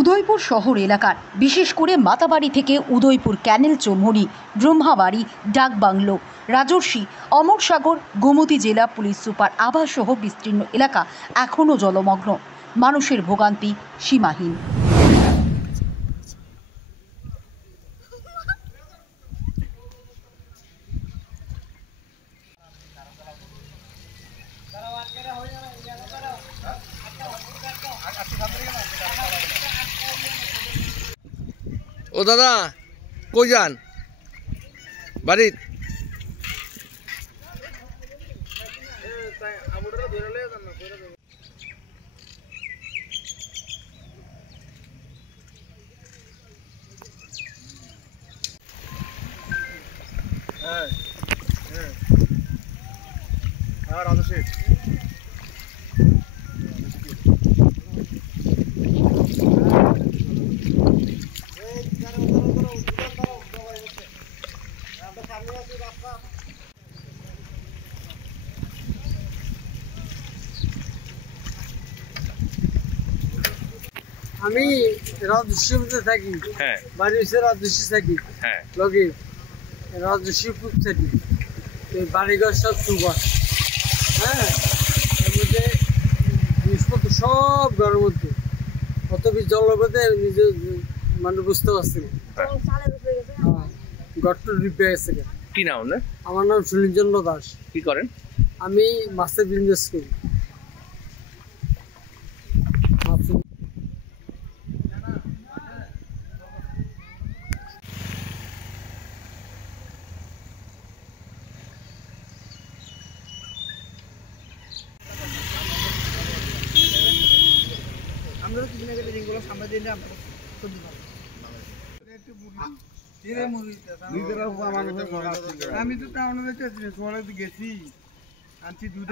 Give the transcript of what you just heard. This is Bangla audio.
উদয়পুর শহর এলাকার বিশেষ করে মাতাবাড়ি থেকে উদয়পুর ক্যানেল চৌমুহনী ব্রহ্মাবাড়ি ডাকবাংলো রাজর্ষি অমরসাগর গোমতী জেলা পুলিশ সুপার আবাস সহ বিস্তীর্ণ এলাকা এখনও জলমগ্ন। মানুষের ভোগান্তি সীমাহীন। ও দাদা কই যান? বাড়ি আমি রাজস্বীতে থাকি। বাড়ি হচ্ছে রাজস্বী থাকি। লগে রাজস্বীপুর থাকি। বাড়িঘর সব সুপার। হ্যাঁ, এর মধ্যে জিনিসপত্র সব ঘরের মধ্যে কত জলের মধ্যে নিজে মানে বুঝতে পারছি না। ঘরটা ডুবে গেছে। কি নাম না? আমার নাম সুনীলচন্দ্র দাস। কি করেন? আমি মাছের বিজনেস করি। আমরা তো কিছুদিন আগে যেগুলো সামনে দিলে আমরা সবজি পাবো। আমি তো টাউনে গেছি আনছি দুধ